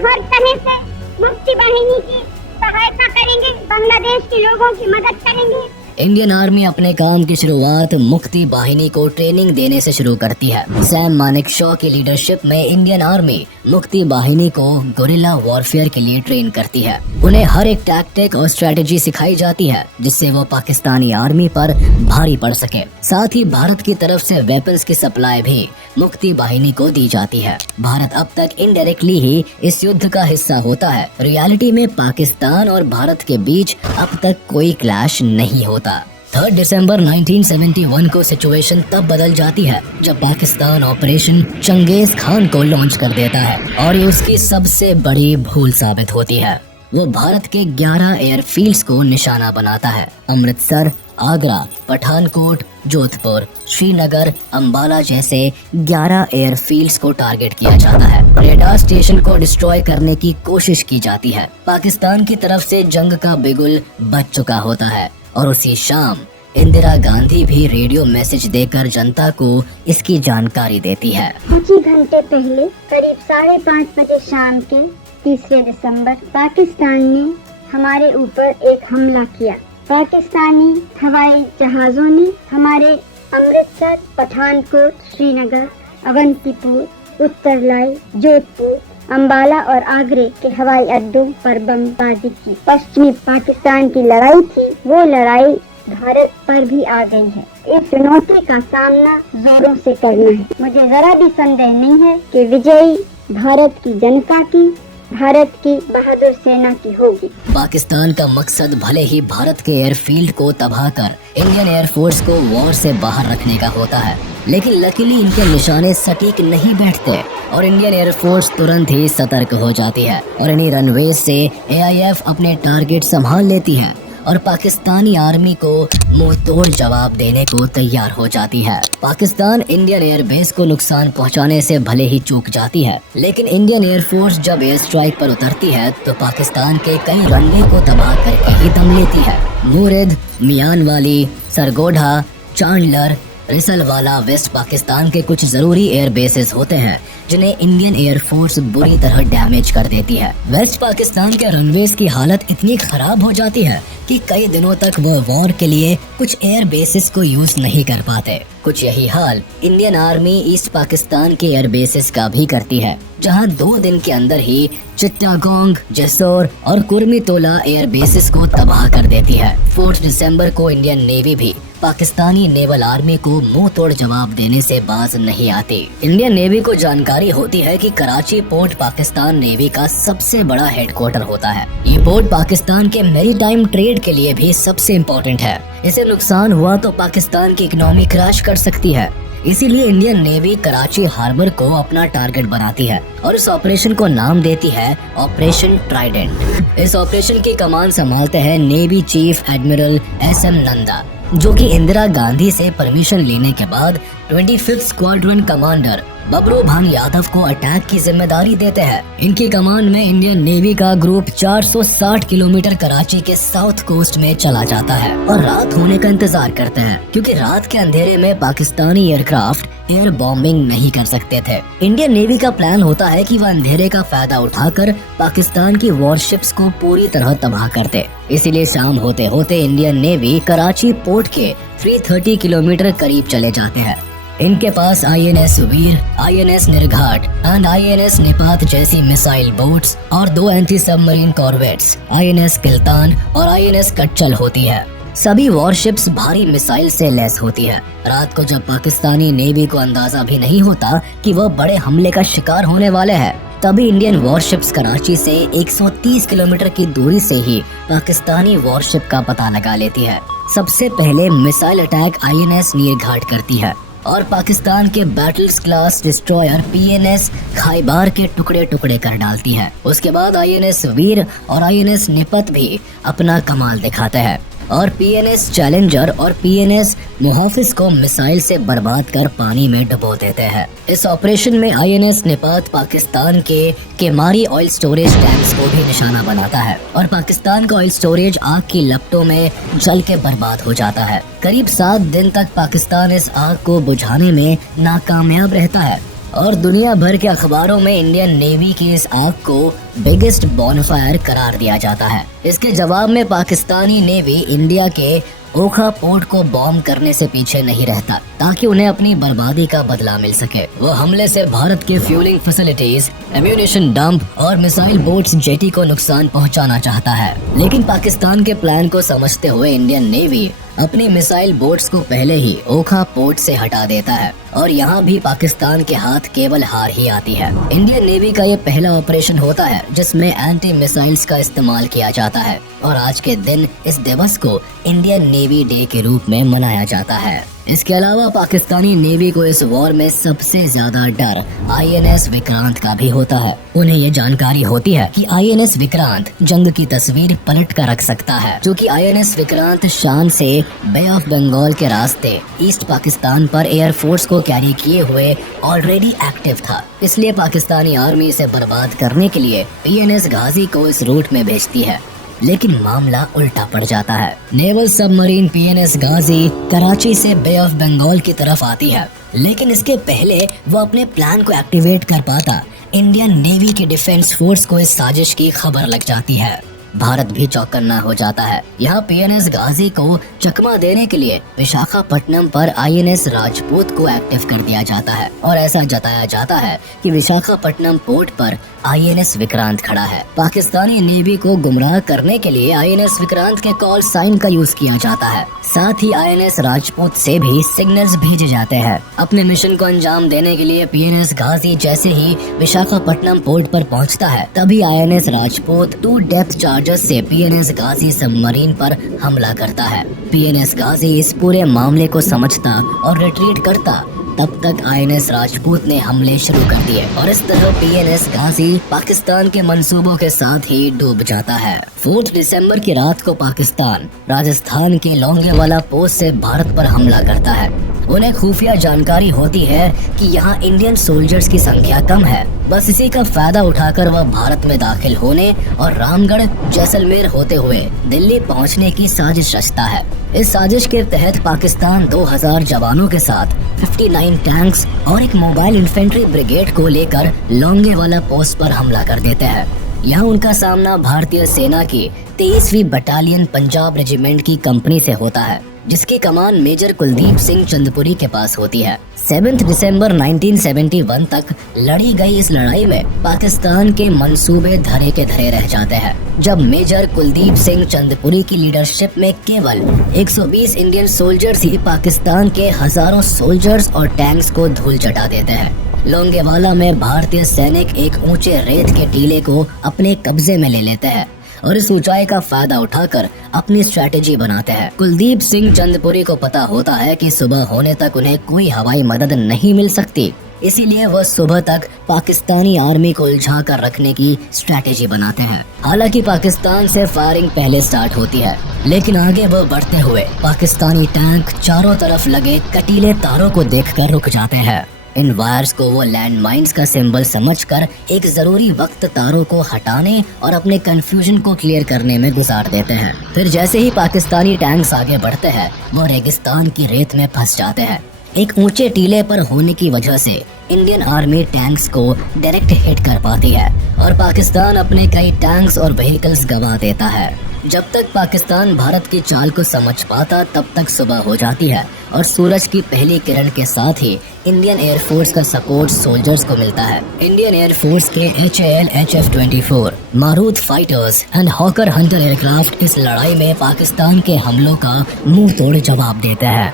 हर तरह से मुफ्ती वाहिनी की सहायता करेंगे, बांग्लादेश के लोगों की मदद करेंगे। इंडियन आर्मी अपने काम की शुरुआत मुक्ति बाहिनी को ट्रेनिंग देने से शुरू करती है। सैम मानेकशॉ की लीडरशिप में इंडियन आर्मी मुक्ति बाहिनी को गोरिल्ला वॉरफेयर के लिए ट्रेन करती है। उन्हें हर एक टैक्टिक और स्ट्रेटेजी सिखाई जाती है जिससे वो पाकिस्तानी आर्मी पर भारी पड़ सके। साथ ही भारत की तरफ से वेपन्स की सप्लाई भी मुक्ति बाहिनी को दी जाती है। भारत अब तक इनडायरेक्टली ही इस युद्ध का हिस्सा होता है। रियलिटी में पाकिस्तान और भारत के बीच अब तक कोई क्लैश नहीं होता। 3 दिसंबर 1971 को सिचुएशन तब बदल जाती है जब पाकिस्तान ऑपरेशन चंगेज खान को लॉन्च कर देता है और ये उसकी सबसे बड़ी भूल साबित होती है। वो भारत के 11 एयरफील्ड्स को निशाना बनाता है। अमृतसर, आगरा, पठानकोट, जोधपुर, श्रीनगर, अंबाला जैसे 11 एयरफील्ड्स को टारगेट किया जाता है। रेडार स्टेशन को डिस्ट्रॉय करने की कोशिश की जाती है। पाकिस्तान की तरफ से जंग का बिगुल बज चुका होता है और उसी शाम इंदिरा गांधी भी रेडियो मैसेज देकर जनता को इसकी जानकारी देती है। कुछ ही घंटे पहले करीब 5:30 बजे शाम के 3 दिसंबर पाकिस्तान ने हमारे ऊपर एक हमला किया। पाकिस्तानी हवाई जहाजों ने हमारे अमृतसर, पठानकोट, श्रीनगर, अवंतीपुर, उत्तरलाई, जोधपुर, अंबाला और आगरे के हवाई अड्डों पर बमबारी की। पश्चिमी पाकिस्तान की लड़ाई थी, वो लड़ाई भारत पर भी आ गई है। इस चुनौती का सामना जोरों से करना है। मुझे जरा भी संदेह नहीं है कि विजयी भारत की जनता की, भारत की बहादुर सेना की होगी। पाकिस्तान का मकसद भले ही भारत के एयरफील्ड को तबाह कर इंडियन एयरफोर्स को वॉर से बाहर रखने का होता है, लेकिन लकीली इनके निशाने सटीक नहीं बैठते और इंडियन एयरफोर्स तुरंत ही सतर्क हो जाती है और इन्हीं रनवे से AIF अपने टारगेट संभाल लेती है और पाकिस्तानी आर्मी को मुंह तोड़ जवाब देने को तैयार हो जाती है। पाकिस्तान इंडियन एयरबेस को नुकसान पहुंचाने से भले ही चूक जाती है, लेकिन इंडियन एयरफोर्स जब एयर स्ट्राइक पर उतरती है तो पाकिस्तान के कई रनवे को तबाह करके ही दम लेती है। मुरिद, मियानवाली, सरगोधा, चांडलर, रिसलवाला वेस्ट पाकिस्तान के कुछ जरूरी एयर बेसेस होते हैं जिन्हें इंडियन एयरफोर्स बुरी तरह डैमेज कर देती है। वेस्ट पाकिस्तान के रनवेज की हालत इतनी खराब हो जाती है कि कई दिनों तक वो वॉर के लिए कुछ एयर बेसिस को यूज नहीं कर पाते। कुछ यही हाल इंडियन आर्मी ईस्ट पाकिस्तान के एयर बेसिस का भी करती है, जहां 2 दिन के अंदर ही चिट्टागोंग, जेसोर और कुर्मितोला एयर बेसिस को तबाह कर देती है। 4 दिसंबर को इंडियन नेवी भी पाकिस्तानी नेवल आर्मी को मुंह तोड़ जवाब देने से बाज नहीं आती। इंडियन नेवी को जानकारी होती है कि कराची पोर्ट पाकिस्तान नेवी का सबसे बड़ा हेडक्वार्टर होता है। ये पोर्ट पाकिस्तान के मैरीटाइम ट्रेड के लिए भी सबसे इम्पोर्टेंट है। इसे नुकसान हुआ तो पाकिस्तान की इकोनॉमी क्रैश कर सकती है। इसीलिए इंडियन नेवी कराची हार्बर को अपना टारगेट बनाती है और इस ऑपरेशन को नाम देती है ऑपरेशन ट्राइडेंट। इस ऑपरेशन की कमान संभालते हैं navy chief admiral SM Nanda, जो कि इंदिरा गांधी से परमिशन लेने के बाद 25th स्क्वाड्रन कमांडर बबरू भान यादव को अटैक की जिम्मेदारी देते हैं। इनकी कमान में इंडियन नेवी का ग्रुप 460 किलोमीटर कराची के साउथ कोस्ट में चला जाता है और रात होने का इंतजार करते हैं, क्योंकि रात के अंधेरे में पाकिस्तानी एयरक्राफ्ट एयर बॉम्बिंग नहीं कर सकते थे। इंडियन नेवी का प्लान होता है कि वह अंधेरे का फायदा उठाकर पाकिस्तान की वॉरशिप्स को पूरी तरह तबाह कर दे। इसीलिए शाम होते होते इंडियन नेवी कराची पोर्ट के 330 किलोमीटर करीब चले जाते हैं। इनके पास INS Veer, INS Nirghat and INS Nipat जैसी मिसाइल बोट्स और 2 anti submarine corvettes INS Kiltan और INS कच्चल होती है। सभी वॉरशिप्स भारी मिसाइल से लैस होती है। रात को जब पाकिस्तानी नेवी को अंदाजा भी नहीं होता कि वह बड़े हमले का शिकार होने वाले हैं, तभी इंडियन वॉरशिप्स कराची से 130 किलोमीटर की दूरी से ही पाकिस्तानी वॉरशिप का पता लगा लेती है। सबसे पहले मिसाइल अटैक INS नीरघाट करती है और पाकिस्तान के बैटल्स क्लास डिस्ट्रॉयर PNS खाइबार के टुकड़े टुकड़े कर डालती है। उसके बाद INS वीर और INS निपत भी अपना कमाल दिखाते हैं और PNS चैलेंजर और PNS मुहाफिज को मिसाइल से बर्बाद कर पानी में डुबो देते हैं। इस ऑपरेशन में INS निपात पाकिस्तान के केमारी ऑयल स्टोरेज टैंक्स को भी निशाना बनाता है और पाकिस्तान का ऑयल स्टोरेज आग की लपटों में जल के बर्बाद हो जाता है। करीब 7 दिन तक पाकिस्तान इस आग को बुझाने में नाकामयाब रहता है और दुनिया भर के अखबारों में इंडियन नेवी की इस आग को बिगेस्ट बॉनफायर करार दिया जाता है। इसके जवाब में पाकिस्तानी नेवी इंडिया के ओखा पोर्ट को बॉम्ब करने से पीछे नहीं रहता ताकि उन्हें अपनी बर्बादी का बदला मिल सके। वो हमले से भारत के फ्यूलिंग फैसिलिटीज, एम्यूनिशन डंप और मिसाइल बोट्स जेटी को नुकसान पहुंचाना चाहता है। लेकिन पाकिस्तान के प्लान को समझते हुए इंडियन नेवी अपनी मिसाइल बोट्स को पहले ही ओखा पोर्ट से हटा देता है और यहाँ भी पाकिस्तान के हाथ केवल हार ही आती है। इंडियन नेवी का ये पहला ऑपरेशन होता है जिसमें एंटी मिसाइल्स का इस्तेमाल किया जाता है और आज के दिन इस दिवस को इंडियन नेवी डे के रूप में मनाया जाता है। इसके अलावा पाकिस्तानी नेवी को इस वॉर में सबसे ज्यादा डर INS विक्रांत का भी होता है। उन्हें ये जानकारी होती है कि INS विक्रांत जंग की तस्वीर पलट कर रख सकता है, क्योंकि INS विक्रांत शान से बे ऑफ बंगाल के रास्ते ईस्ट पाकिस्तान पर एयरफोर्स को कैरी किए हुए ऑलरेडी एक्टिव था। इसलिए पाकिस्तानी आर्मी इसे बर्बाद करने के लिए PNS गाजी को इस रूट में भेजती है। लेकिन मामला उल्टा पड़ जाता है। नेवल सबमरीन PNS गाजी कराची से बे ऑफ बंगाल की तरफ आती है, लेकिन इसके पहले वो अपने प्लान को एक्टिवेट कर पाता इंडियन नेवी के डिफेंस फोर्स को इस साजिश की खबर लग जाती है। भारत भी चौकन्ना हो जाता है। यहाँ PNS गाजी को चकमा देने के लिए विशाखापट्टनम पर INS राजपूत को एक्टिव कर दिया जाता है और ऐसा जताया जाता है कि विशाखापट्टनम पोर्ट पर INS विक्रांत खड़ा है। पाकिस्तानी नेवी को गुमराह करने के लिए INS विक्रांत के कॉल साइन का यूज किया जाता है। साथ ही INS राजपूत से भी सिग्नल्स भेजे जाते हैं। अपने मिशन को अंजाम देने के लिए PNS गाजी जैसे ही विशाखापट्टनम पोर्ट पर पहुंचता है, तभी INS राजपूत 2 डेप्थ चार्जर्स से PNS गाजी सबमरीन पर हमला करता है। PNS गाजी इस पूरे मामले को समझता और रिट्रीट करता। तब तक INS राजपूत ने हमले शुरू कर दिए और इस तरह PNS गाजी पाकिस्तान के मंसूबों के साथ ही डूब जाता है। 4 दिसंबर की रात को पाकिस्तान राजस्थान के लोंगेवाला पोस्ट से भारत पर हमला करता है। उन्हें खुफिया जानकारी होती है कि यहाँ इंडियन सोल्जर्स की संख्या कम है। बस इसी का फायदा उठाकर वह भारत में दाखिल होने और रामगढ़ जैसलमेर होते हुए दिल्ली पहुँचने की साजिश रचता है। इस साजिश के तहत पाकिस्तान 2000 जवानों के साथ 59 टैंक्स और एक मोबाइल इन्फेंट्री ब्रिगेड को लेकर लोंगेवाला पोस्ट पर हमला कर देते हैं। यहाँ उनका सामना भारतीय सेना की 23वीं बटालियन पंजाब रेजिमेंट की कंपनी से होता है, जिसकी कमान मेजर कुलदीप सिंह चंदपुरी के पास होती है। 7 दिसंबर 1971 तक लड़ी गई इस लड़ाई में पाकिस्तान के मंसूबे धरे के धरे रह जाते हैं, जब मेजर कुलदीप सिंह चंदपुरी की लीडरशिप में केवल 120 इंडियन सोल्जर्स ही पाकिस्तान के हजारों सोल्जर्स और टैंक्स को धूल चटा देते हैं। लोंगेवाला में भारतीय सैनिक एक ऊंचे रेत के टीले को अपने कब्जे में ले लेते हैं और इस ऊंचाई का फायदा उठाकर अपनी स्ट्रैटेजी बनाते हैं। कुलदीप सिंह चंदपुरी को पता होता है कि सुबह होने तक उन्हें कोई हवाई मदद नहीं मिल सकती, इसीलिए वह सुबह तक पाकिस्तानी आर्मी को उलझा कर रखने की स्ट्रैटेजी बनाते हैं। हालांकि पाकिस्तान से फायरिंग पहले स्टार्ट होती है, लेकिन आगे वह बढ़ते हुए पाकिस्तानी टैंक चारों तरफ लगे कटीले तारों को देखकर रुक जाते हैं। इन वायर्स को वो लैंड माइन्स का सिंबल समझकर एक जरूरी वक्त तारों को हटाने और अपने कंफ्यूजन को क्लियर करने में गुजार देते हैं। फिर जैसे ही पाकिस्तानी टैंक्स आगे बढ़ते हैं, वो रेगिस्तान की रेत में फंस जाते हैं। एक ऊंचे टीले पर होने की वजह से इंडियन आर्मी टैंक्स को डायरेक्ट हिट कर पाती है और पाकिस्तान अपने कई टैंक्स और व्हीकल्स गंवा देता है। जब तक पाकिस्तान भारत की चाल को समझ पाता, तब तक सुबह हो जाती है और सूरज की पहली किरण के साथ ही इंडियन एयरफोर्स का सपोर्ट सोल्जर्स को मिलता है। इंडियन एयरफोर्स के HAL HF-24 Marut fighters and hawker Hunter aircraft इस लड़ाई में पाकिस्तान के हमलों का मुंह तोड़ जवाब देते हैं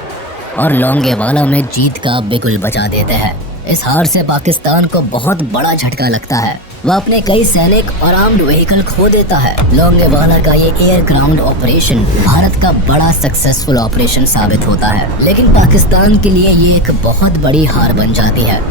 और लोंगेवाला में जीत का बिगुल बजा देते हैं। इस हार से पाकिस्तान को बहुत बड़ा झटका लगता है। वह अपने कई सैनिक और आर्म्ड व्हीकल खो देता है। लोंगेवाला का ये एयर ग्राउंड ऑपरेशन भारत का बड़ा सक्सेसफुल ऑपरेशन साबित होता है, लेकिन पाकिस्तान के लिए ये एक बहुत बड़ी हार बन जाती है।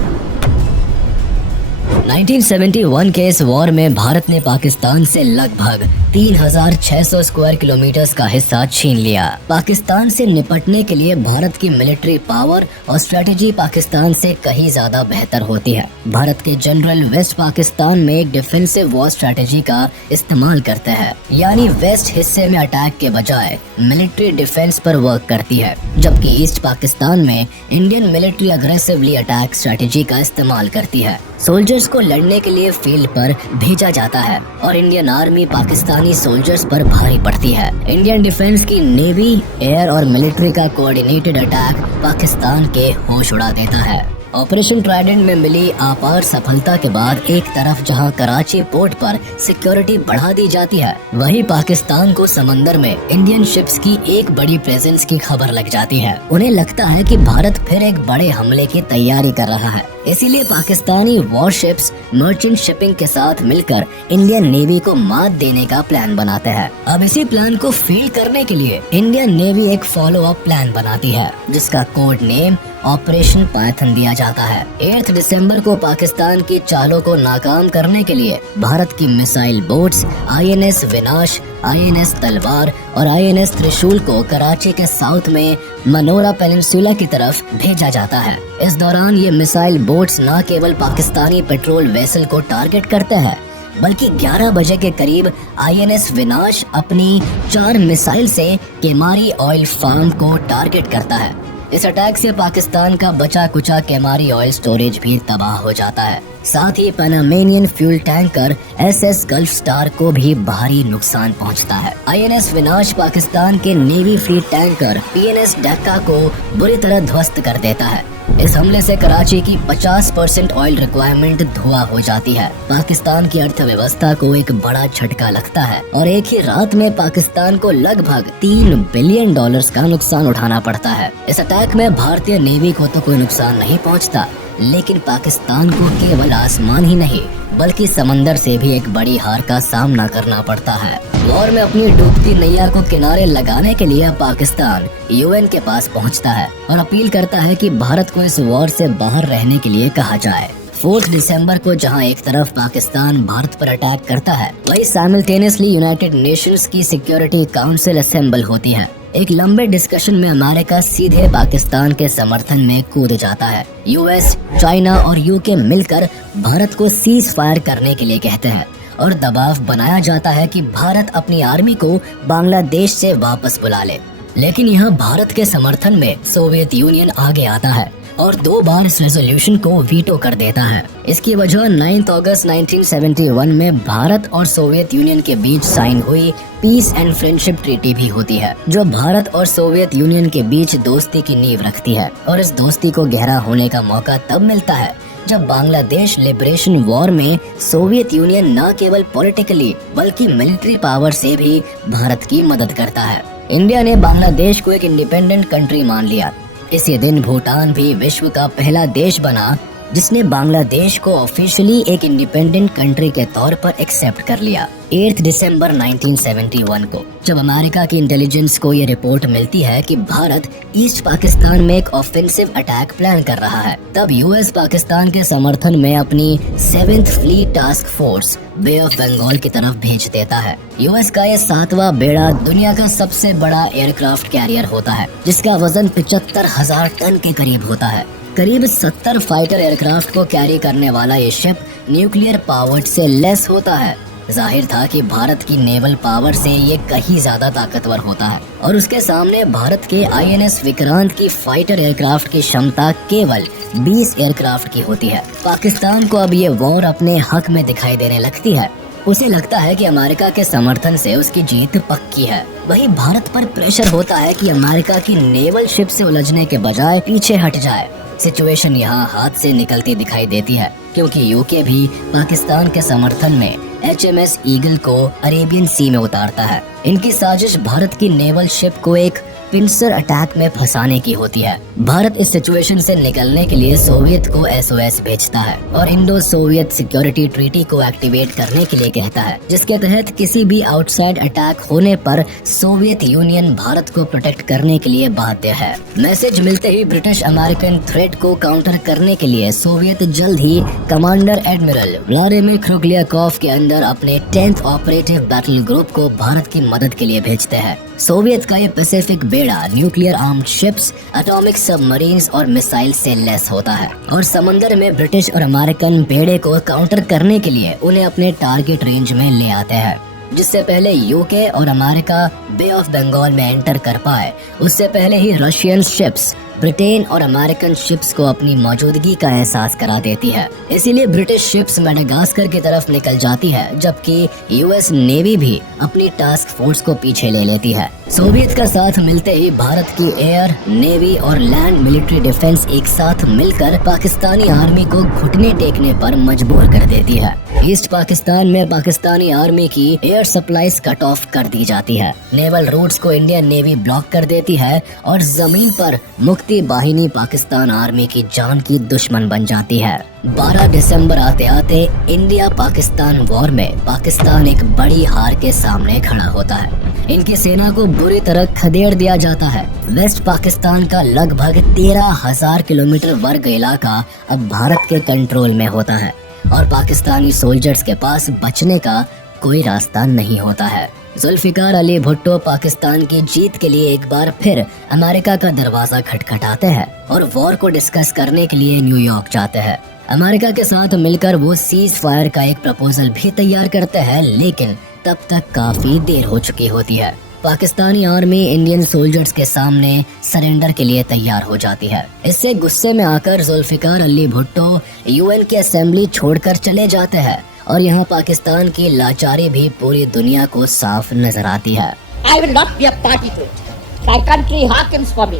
1971 के इस वॉर में भारत ने पाकिस्तान से लगभग 3600 स्क्वायर किलोमीटर का हिस्सा छीन लिया। पाकिस्तान से निपटने के लिए भारत की मिलिट्री पावर और स्ट्रेटेजी पाकिस्तान से कहीं ज्यादा बेहतर होती है। भारत के जनरल वेस्ट पाकिस्तान में एक डिफेंसिव वॉर स्ट्रेटेजी का इस्तेमाल करते हैं, यानी वेस्ट हिस्से में अटैक के बजाय मिलिट्री डिफेंस पर वर्क करती है, जबकि ईस्ट पाकिस्तान में Indian military aggressively attack strategy का इस्तेमाल करती है। सोल्जर्स को लड़ने के लिए फील्ड पर भेजा जाता है और Indian army Pakistan Pakistani soldiers पर भारी पड़ती है। इंडियन डिफेंस की नेवी, एयर और मिलिट्री का कोऑर्डिनेटेड अटैक पाकिस्तान के होश उड़ा देता है। ऑपरेशन ट्राइडेंट में मिली अपार सफलता के बाद एक तरफ जहां कराची पोर्ट पर सिक्योरिटी बढ़ा दी जाती है, वहीं पाकिस्तान को समंदर में इंडियन शिप्स की एक बड़ी प्रेजेंस की खबर लग जाती है। उन्हें लगता है कि भारत फिर एक बड़े हमले की तैयारी कर रहा है, इसीलिए पाकिस्तानी वॉरशिप्स मर्चेंट शिपिंग के साथ मिलकर इंडियन नेवी को मात देने का प्लान बनाते हैं। अब इसी प्लान को फील करने के लिए इंडियन नेवी एक फॉलो अप प्लान बनाती है, जिसका कोड नेम ऑपरेशन पाइथन दिया जाता है। 8 दिसंबर को पाकिस्तान की चालों को नाकाम करने के लिए भारत की मिसाइल बोट्स INS विनाश, INS तलवार और INS त्रिशूल को कराची के साउथ में मनोरा पेनिनसुला की तरफ भेजा जाता है। इस दौरान ये मिसाइल बोट्स न केवल पाकिस्तानी पेट्रोल वेसल को टारगेट करते हैं, बल्कि 11 बजे के करीब INS विनाश अपनी 4 मिसाइल से केमारी ऑयल फार्म को टारगेट करता है। इस अटैक से पाकिस्तान का बचा कुचा केमारी ऑयल स्टोरेज भी तबाह हो जाता है। साथ ही Panamanian fuel tanker SS Gulf Star को भी भारी नुकसान पहुंचता है। INS विनाश पाकिस्तान के नेवी फ्लीट टैंकर PNS डक्का को बुरी तरह ध्वस्त कर देता है। इस हमले से कराची की 50% ऑयल रिक्वायरमेंट धुआं हो जाती है। पाकिस्तान की अर्थव्यवस्था को एक बड़ा झटका लगता है और एक ही रात में पाकिस्तान को लगभग $3 बिलियन का नुकसान उठाना पड़ता है। इस अटैक में भारतीय नेवी को तो कोई नुकसान नहीं पहुंचता, लेकिन पाकिस्तान को केवल आसमान ही नहीं बल्कि समंदर से भी एक बड़ी हार का सामना करना पड़ता है। वॉर में अपनी डूबती नैया को किनारे लगाने के लिए पाकिस्तान UN के पास पहुंचता है और अपील करता है कि भारत को इस वॉर से बाहर रहने के लिए कहा जाए। 4 दिसंबर को जहां एक तरफ पाकिस्तान भारत पर अटैक करता है, वहीं साइमल्टेनियसली यूनाइटेड नेशंस की सिक्योरिटी काउंसिल असेंबल होती है। एक लंबे डिस्कशन में अमेरिका सीधे पाकिस्तान के समर्थन में कूद जाता है। US, चाइना और UK मिलकर भारत को सीज फायर करने के लिए कहते हैं और दबाव बनाया जाता है कि भारत अपनी आर्मी को बांग्लादेश से वापस बुला ले। लेकिन यहाँ भारत के समर्थन में सोवियत यूनियन आगे आता है और 2 बार इस रेजोल्यूशन को वीटो कर देता है। इसकी वजह 9 अगस्त 1971 में भारत और सोवियत यूनियन के बीच साइन हुई पीस एंड फ्रेंडशिप ट्रीटी भी होती है, जो भारत और सोवियत यूनियन के बीच दोस्ती की नींव रखती है। और इस दोस्ती को गहरा होने का मौका तब मिलता है जब बांग्लादेश लिबरेशन वॉर में सोवियत यूनियन न केवल पॉलिटिकली बल्कि मिलिट्री पावर से भी भारत की मदद करता है। इंडिया ने बांग्लादेश को एक इंडिपेंडेंट कंट्री मान लिया। इसी दिन भूटान भी विश्व का पहला देश बना जिसने बांग्लादेश को ऑफिशियली एक इंडिपेंडेंट कंट्री के तौर पर एक्सेप्ट कर लिया। 8 दिसंबर 1971 को जब अमेरिका की इंटेलिजेंस को ये रिपोर्ट मिलती है कि भारत ईस्ट पाकिस्तान में एक ऑफेंसिव अटैक प्लान कर रहा है, तब US पाकिस्तान के समर्थन में अपनी 7th fleet task force bay of Bengal की तरफ भेज देता है। US का ये 7वां बेड़ा दुनिया का सबसे बड़ा एयरक्राफ्ट कैरियर होता है, जिसका वजन 75,000 टन के करीब होता है। करीब 70 फाइटर एयरक्राफ्ट को कैरी करने वाला ये शिप न्यूक्लियर पावर्ड से लेस होता है। जाहिर था कि भारत की नेवल पावर से ये कहीं ज्यादा ताकतवर होता है और उसके सामने भारत के INS विक्रांत की फाइटर एयरक्राफ्ट की क्षमता केवल 20 एयरक्राफ्ट की होती है। पाकिस्तान को अब ये वॉर अपने हक में दिखाई देने लगती है। उसे लगता है कि अमेरिका के समर्थन से उसकी जीत पक्की है। वहीं भारत पर प्रेशर होता है कि अमेरिका की नेवल शिप से उलझने के बजाय पीछे हट जाए। सिचुएशन यहाँ हाथ से निकलती दिखाई देती है, क्योंकि UK भी पाकिस्तान के समर्थन में HMS ईगल को अरेबियन सी में उतारता है। इनकी साजिश भारत की नेवल शिप को एक पिंसर अटैक में फंसाने की होती है। भारत इस सिचुएशन से निकलने के लिए सोवियत को SOS भेजता है और इंडो सोवियत सिक्योरिटी ट्रीटी को एक्टिवेट करने के लिए कहता है, जिसके तहत किसी भी आउटसाइड अटैक होने पर सोवियत यूनियन भारत को प्रोटेक्ट करने के लिए बाध्य है। मैसेज मिलते ही ब्रिटिश अमेरिकन थ्रेट को काउंटर करने के लिए सोवियत जल्द ही कमांडर एडमिरल व्लादिमीर क्रुगलियाकोव के अंदर अपने 10th ऑपरेटिव बैटल ग्रुप को भारत की मदद के लिए भेजते हैं। सोवियत का ये पैसिफिक बेड़ा nuclear armed ships, atomic submarines और मिसाइल से लेस होता है और समंदर में ब्रिटिश और अमेरिकन बेड़े को काउंटर करने के लिए उन्हें अपने टारगेट रेंज में ले आते हैं। जिससे पहले यूके और अमेरिका बे ऑफ बंगाल में एंटर कर पाए, उससे पहले ही रशियन शिप्स ब्रिटेन और अमेरिकन शिप्स को अपनी मौजूदगी का एहसास करा देती है। इसीलिए ब्रिटिश शिप्स मेडागास्कर की तरफ निकल जाती है, जबकि यूएस नेवी भी अपनी टास्क फोर्स को पीछे ले लेती है। सोवियत का साथ मिलते ही भारत की एयर, नेवी और लैंड मिलिट्री डिफेंस एक साथ मिलकर पाकिस्तानी आर्मी को घुटने टेकने पर मजबूर कर देती है। ईस्ट पाकिस्तान में पाकिस्तानी आर्मी की एयर सप्लाईज कट ऑफ कर दी जाती है। नेवल रूट्स को इंडियन नेवी ब्लॉक कर देती है और जमीन पर मुक्ति बाहिनी पाकिस्तान आर्मी की जान की दुश्मन बन जाती है। 12 दिसंबर आते आते इंडिया पाकिस्तान वॉर में पाकिस्तान एक बड़ी हार के सामने खड़ा होता है। इनकी सेना को बुरी तरह खदेड़ दिया जाता है। वेस्ट पाकिस्तान का लगभग 13,000 किलोमीटर वर्ग इलाका अब भारत के कंट्रोल में होता है और पाकिस्तानी सोल्जर्स के पास बचने का कोई रास्ता नहीं होता है। जुल्फिकार अली भुट्टो पाकिस्तान की जीत के लिए एक बार फिर अमेरिका का दरवाजा खटखटाते हैं और वॉर को डिस्कस करने के लिए न्यूयॉर्क जाते हैं। अमेरिका के साथ मिलकर वो सीज फायर का एक प्रपोजल भी तैयार करते हैं, लेकिन तब तक काफी देर हो चुकी होती है। पाकिस्तानी आर्मी इंडियन सोल्जर्स के सामने सरेंडर के लिए तैयार हो जाती है। इससे गुस्से में आकर जुल्फिकार अली भुट्टो यूएन की असेंबली छोड़कर चले जाते हैं और यहाँ पाकिस्तान की लाचारी भी पूरी दुनिया को साफ नजर आती है। I will not be a party to it. My country hearkens for me.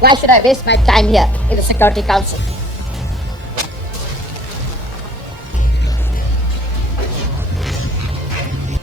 Why should I waste my time here in the Security Council?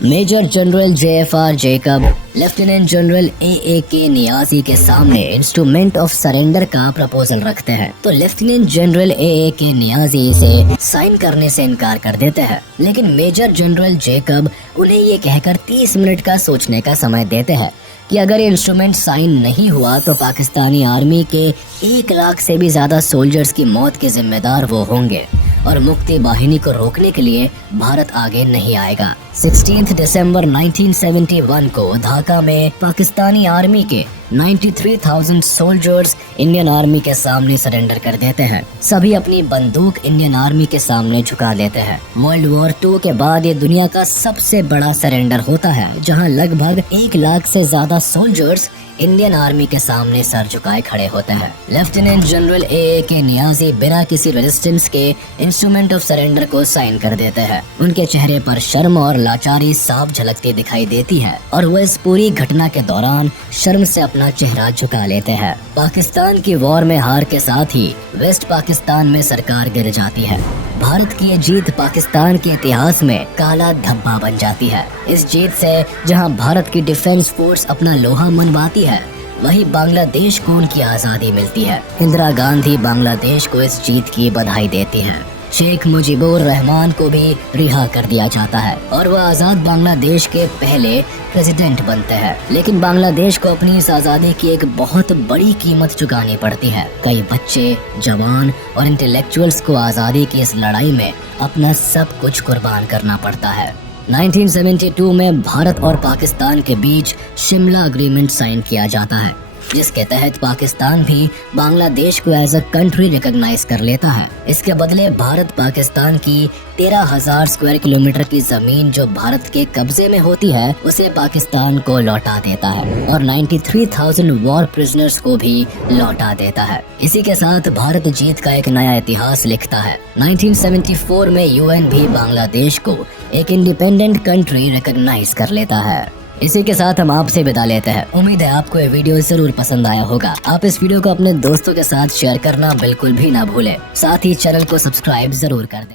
Major general JFR Jacob lieutenant general AAK Niazi के सामने instrument of surrender का proposal रखते हैं, तो lieutenant general AAK Niazi इसे sign करने से इनकार कर देते हैं। लेकिन मेजर जनरल जेकब उन्हें ये कहकर 30 मिनट का सोचने का समय देते हैं कि अगर ये इंस्ट्रूमेंट साइन नहीं हुआ तो पाकिस्तानी आर्मी के 1 लाख से भी ज्यादा सोल्जर्स की मौत के जिम्मेदार वो होंगे और मुक्ति बाहिनी को रोकने के लिए भारत आगे नहीं आएगा। 16 दिसंबर 1971 को ढाका में पाकिस्तानी आर्मी के 93,000 सोल्जर्स इंडियन आर्मी के सामने सरेंडर कर देते हैं। सभी अपनी बंदूक इंडियन आर्मी के सामने झुका देते हैं। वर्ल्ड वॉर 2 के बाद ये दुनिया का सबसे बड़ा सरेंडर होता है, जहां लगभग 1 लाख से ज्यादा सोल्जर्स इंडियन आर्मी के सामने सर झुकाए खड़े होते हैं। लेफ्टिनेंट जनरल AAK नियाजी बिना किसी रेजिस्टेंस के इंस्ट्रूमेंट ऑफ सरेंडर को साइन कर देते हैं। उनके चेहरे पर शर्म और लाचारी साफ झलकती दिखाई देती है और वो इस पूरी घटना के दौरान शर्म से अपना चेहरा झुका लेते हैं। पाकिस्तान की वॉर में हार के साथ ही वेस्ट पाकिस्तान में सरकार गिर जाती है। भारत की ये जीत पाकिस्तान के इतिहास में काला धब्बा बन जाती है। इस जीत से जहां भारत की डिफेंस फोर्स अपना लोहा मनवाती है, वहीं बांग्लादेश को उनकी आजादी मिलती है। इंदिरा गांधी बांग्लादेश को इस जीत की बधाई देती हैं। शेख मुजीबुर रहमान को भी रिहा कर दिया जाता है और वह आजाद बांग्लादेश के पहले प्रेसिडेंट बनते हैं। लेकिन बांग्लादेश को अपनी इस आजादी की एक बहुत बड़ी कीमत चुकानी पड़ती है। कई बच्चे, जवान और इंटेलेक्चुअल्स को आजादी की इस लड़ाई में अपना सब कुछ कुर्बान करना पड़ता है। 1972 में भारत और पाकिस्तान के बीच शिमला एग्रीमेंट साइन किया जाता है, जिसके तहत पाकिस्तान भी बांग्लादेश को एज अ कंट्री रिकॉग्नाइज कर लेता है। इसके बदले भारत पाकिस्तान की 13,000 स्क्वायर किलोमीटर की जमीन जो भारत के कब्जे में होती है, उसे पाकिस्तान को लौटा देता है और 93,000 वॉर प्रिजनर्स को भी लौटा देता है। इसी के साथ भारत जीत का एक नया इतिहास लिखता है। 1974 में UN भी बांग्लादेश को एक इंडिपेंडेंट कंट्री रिकॉग्नाइज कर लेता है। इसी के साथ हम आपसे विदा लेते हैं। उम्मीद है आपको ये वीडियो जरूर पसंद आया होगा। आप इस वीडियो को अपने दोस्तों के साथ शेयर करना बिल्कुल भी ना भूलें। साथ ही चैनल को सब्सक्राइब जरूर कर दें।